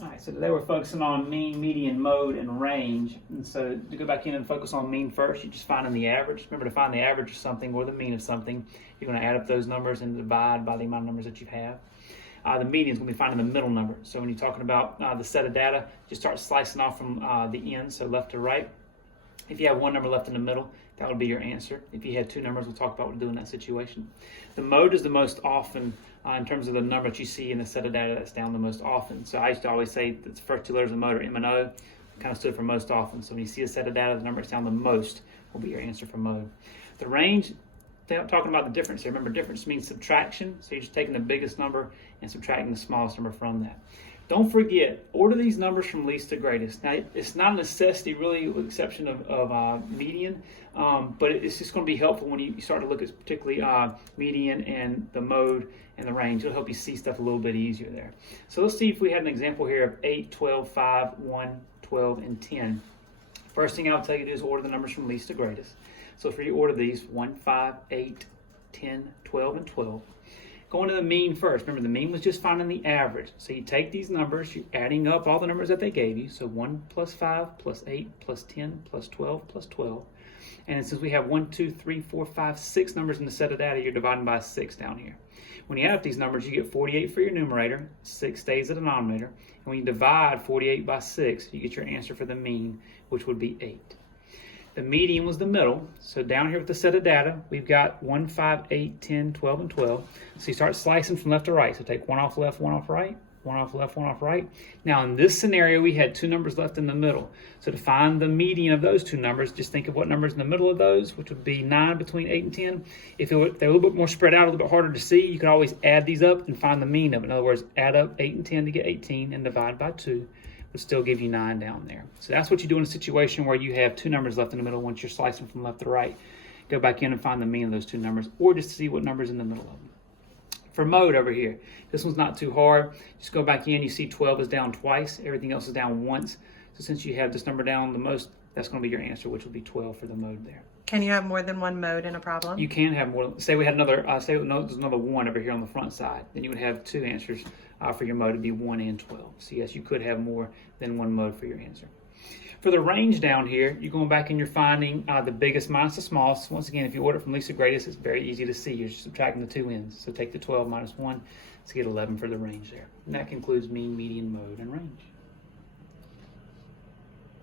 All right, so today we're focusing on mean, median, mode, and range. And so to go back in and focus on mean first, you're just finding the average. Remember, to find the average of something or the mean of something, you're going to add up those numbers and divide by the amount of numbers that you have. The median is going to be finding the middle number. So when you're talking about the set of data, just start slicing off from the end, so left to right. If you have one number left in the middle, that would be your answer. If you had two numbers, we'll talk about what to do in that situation. The mode is the most often in terms of the number that you see in the set of data that's down the most often. So I used to always say that the first two letters of the mode are M and O, kind of stood for most often. So when you see a set of data, the number that's down the most will be your answer for mode. The range, talking about the difference here. Remember, difference means subtraction. So you're just taking the biggest number and subtracting the smallest number from that. Don't forget, order these numbers from least to greatest. Now, it's not a necessity, really, with the exception of median, but it's just going to be helpful when you start to look at particularly median and the mode and the range. It'll help you see stuff a little bit easier there. So let's see if we had an example here of 8, 12, 5, 1, 12, and 10. First thing I'll tell you to do is order the numbers from least to greatest. So if you order these, 1, 5, 8, 10, 12, and 12. Going to the mean first. Remember, the mean was just finding the average. So you take these numbers, you're adding up all the numbers that they gave you. So 1 plus 5 plus 8 plus 10 plus 12 plus 12. And since we have 1, 2, 3, 4, 5, 6 numbers in the set of data, you're dividing by 6 down here. When you add up these numbers, you get 48 for your numerator, 6 stays at the denominator. And when you divide 48 by 6, you get your answer for the mean, which would be 8. The median was the middle. So down here with the set of data, we've got 1, 5, 8, 10, 12, and 12. So you start slicing from left to right. So take one off left, one off right, one off left, one off right. Now in this scenario, we had two numbers left in the middle. So to find the median of those two numbers, just think of what number's in the middle of those, which would be 9 between 8 and 10. If they're a little bit more spread out, a little bit harder to see, you could always add these up and find the mean of it. In other words, add up 8 and 10 to get 18 and divide by 2. Would still give you 9 down there. So that's what you do in a situation where you have two numbers left in the middle. Once you're slicing from left to right, go back in and find the mean of those two numbers, or just see what number's in the middle of them. For mode over here, this one's not too hard. Just go back in, you see 12 is down twice, everything else is down once. So since you have this number down the most, that's going to be your answer, which will be 12 for the mode there. Can you have more than one mode in a problem? You can have more. Say we had another, there's another 1 over here on the front side. Then you would have two answers for your mode. It'd be 1 and 12. So yes, you could have more than one mode for your answer. For the range down here, you're going back and you're finding the biggest minus the smallest. Once again, if you order from least to greatest, it's very easy to see. You're just subtracting the two ends. So take the 12 minus 1 to get 11 for the range there. And that concludes mean, median, mode, and range.